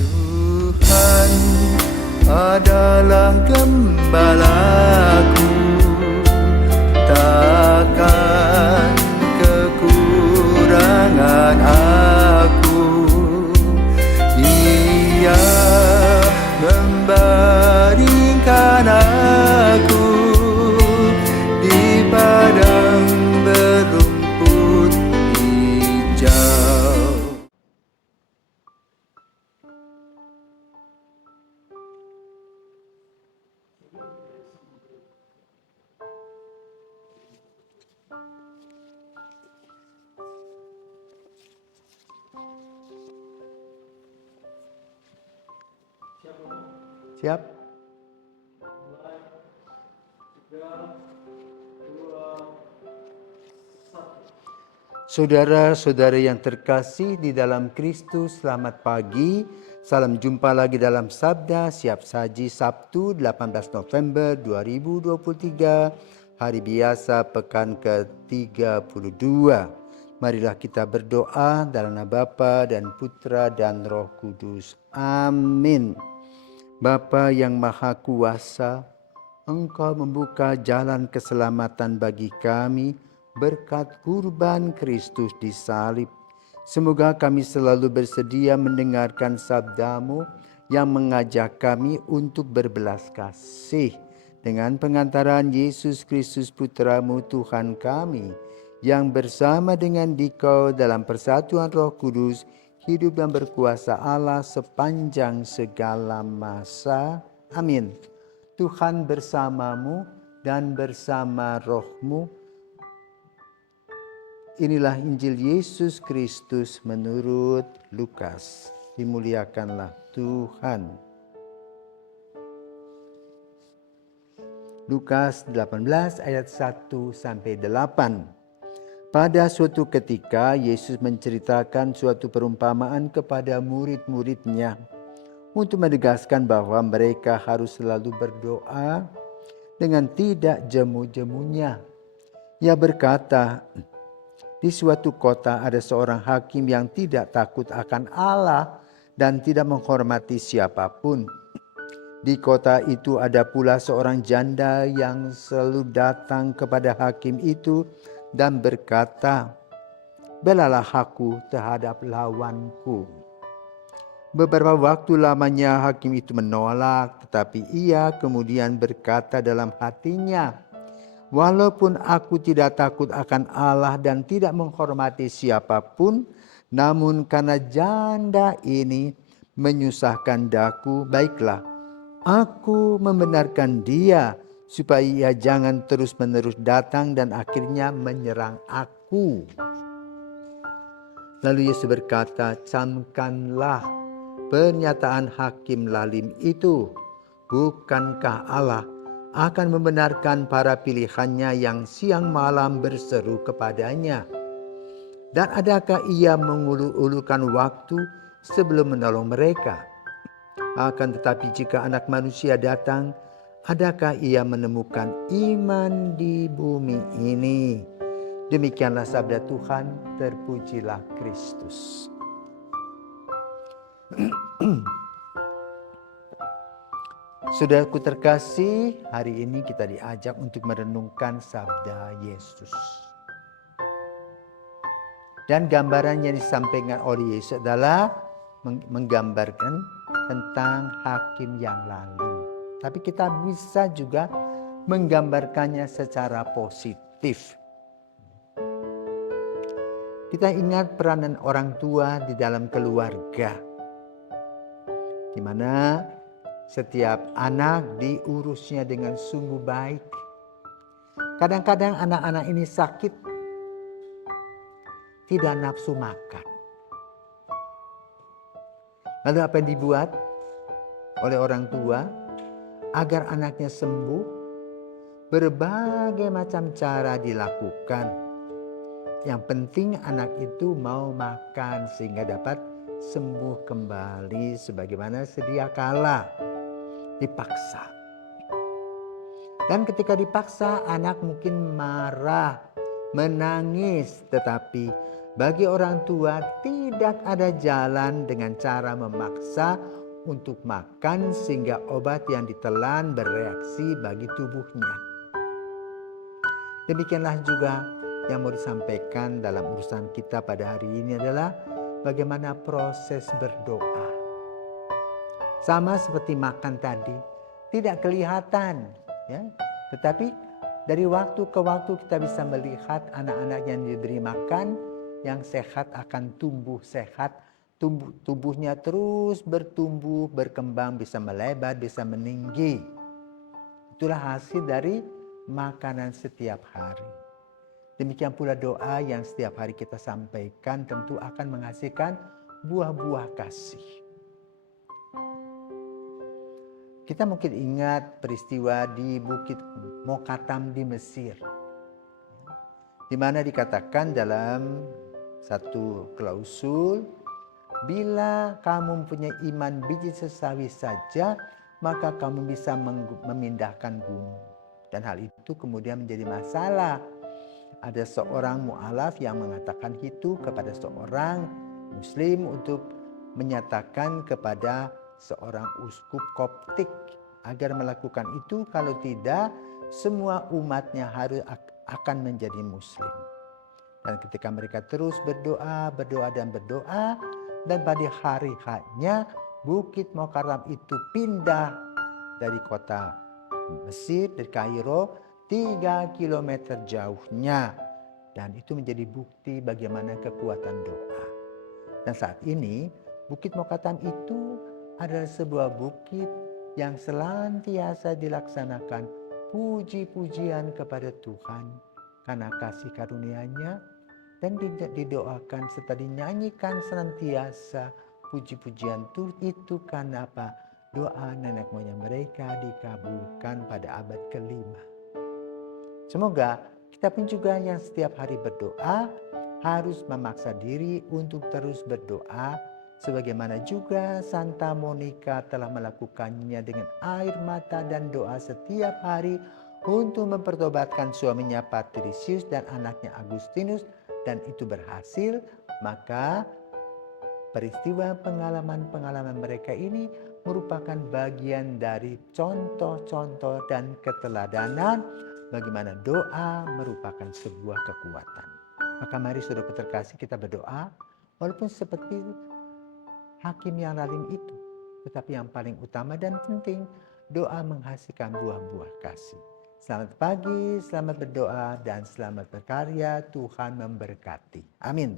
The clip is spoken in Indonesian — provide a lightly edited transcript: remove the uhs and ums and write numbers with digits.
Tuhan adalah gembalaku, takkan kekurangan aku. Ia membaringkan aku di padang berumput hijau. Siap? Saudara-saudara yang terkasih di dalam Kristus, selamat pagi. Salam jumpa lagi dalam Sabda Siap Saji Sabtu 18 November 2023, hari biasa pekan ke-32. Marilah kita berdoa dalam nama Bapa dan Putra dan Roh Kudus. Amin. Bapa yang Maha Kuasa, Engkau membuka jalan keselamatan bagi kami berkat kurban Kristus di salib. Semoga kami selalu bersedia mendengarkan sabda-Mu yang mengajak kami untuk berbelas kasih. Dengan pengantaran Yesus Kristus Putra-Mu Tuhan kami, yang bersama dengan Dikau dalam persatuan Roh Kudus, hidup dan berkuasa Allah sepanjang segala masa. Amin. Tuhan bersamamu dan bersama rohmu. Inilah Injil Yesus Kristus menurut Lukas. Dimuliakanlah Tuhan. Lukas 18 ayat 1-8. Pada suatu ketika Yesus menceritakan suatu perumpamaan kepada murid-muridnya untuk menegaskan bahwa mereka harus selalu berdoa dengan tidak jemu-jemunya. Ia berkata, di suatu kota ada seorang hakim yang tidak takut akan Allah dan tidak menghormati siapapun. Di kota itu ada pula seorang janda yang selalu datang kepada hakim itu dan berkata, "Belalah aku terhadap lawanku." Beberapa waktu lamanya hakim itu menolak, tetapi ia kemudian berkata dalam hatinya, "Walaupun aku tidak takut akan Allah dan tidak menghormati siapapun, namun karena janda ini menyusahkan daku, baiklah, aku membenarkan dia supaya ia jangan terus-menerus datang dan akhirnya menyerang aku." Lalu Yesus berkata, "Camkanlah pernyataan hakim lalim itu. Bukankah Allah akan membenarkan para pilihannya yang siang malam berseru kepadanya? Dan adakah ia mengulur-ulurkan waktu sebelum menolong mereka? Akan tetapi jika Anak Manusia datang, adakah ia menemukan iman di bumi ini?" Demikianlah sabda Tuhan, terpujilah Kristus. Saudaraku terkasih, hari ini kita diajak untuk merenungkan sabda Yesus. Dan gambaran yang disampaikan oleh Yesus adalah menggambarkan tentang hakim yang lalim. Tapi kita bisa juga menggambarkannya secara positif. Kita ingat peranan orang tua di dalam keluarga, di mana setiap anak diurusnya dengan sungguh baik. Kadang-kadang anak-anak ini sakit, tidak nafsu makan. Lalu apa yang dibuat oleh orang tua agar anaknya sembuh? Berbagai macam cara dilakukan. Yang penting anak itu mau makan sehingga dapat sembuh kembali sebagaimana sedia kala. Dipaksa. Dan ketika dipaksa, anak mungkin marah, menangis, tetapi Bagi orang tua tidak ada jalan dengan cara memaksa untuk makan sehingga obat yang ditelan bereaksi bagi tubuhnya. Demikianlah juga yang mau disampaikan dalam urusan kita pada hari ini adalah bagaimana proses berdoa. Sama seperti makan tadi, tidak kelihatan, ya, tetapi dari waktu ke waktu kita bisa melihat anak-anak yang diberi makan yang sehat akan tumbuh sehat, tubuhnya terus bertumbuh, berkembang, bisa melebar, bisa meninggi. Itulah hasil dari makanan setiap hari. Demikian pula doa yang setiap hari kita sampaikan tentu akan menghasilkan buah-buah kasih. Kita mungkin ingat peristiwa di Bukit Mokatam di Mesir, di mana dikatakan dalam satu klausul, bila kamu mempunyai iman biji sesawi saja, maka kamu bisa memindahkan gunung. Dan hal itu kemudian menjadi masalah. Ada seorang mu'alaf yang mengatakan itu kepada seorang muslim untuk menyatakan kepada seorang uskup Koptik agar melakukan itu, kalau tidak semua umatnya harus akan menjadi muslim. Dan ketika mereka terus berdoa dan pada hari hanya Bukit Mokaram itu pindah dari kota Mesir, dari Kairo, 3 kilometer jauhnya. Dan itu menjadi bukti bagaimana kekuatan doa. Dan saat ini Bukit Mokatam itu adalah sebuah bukit yang senantiasa dilaksanakan puji-pujian kepada Tuhan karena kasih karunia-Nya, dan didoakan serta dinyanyikan senantiasa puji-pujian itu karena apa? Doa nenek moyang mereka dikabulkan pada abad ke-5. Semoga kita pun juga yang setiap hari berdoa harus memaksa diri untuk terus berdoa, sebagaimana juga Santa Monica telah melakukannya dengan air mata dan doa setiap hari untuk mempertobatkan suaminya Patricius dan anaknya Agustinus, dan itu berhasil. Maka peristiwa pengalaman-pengalaman mereka ini merupakan bagian dari contoh-contoh dan keteladanan bagaimana doa merupakan sebuah kekuatan. Maka mari saudara terkasih, kita berdoa walaupun seperti hakim yang lalim itu, tetapi yang paling utama dan penting, doa menghasilkan buah-buah kasih. Selamat pagi, selamat berdoa, dan selamat berkarya. Tuhan memberkati. Amin.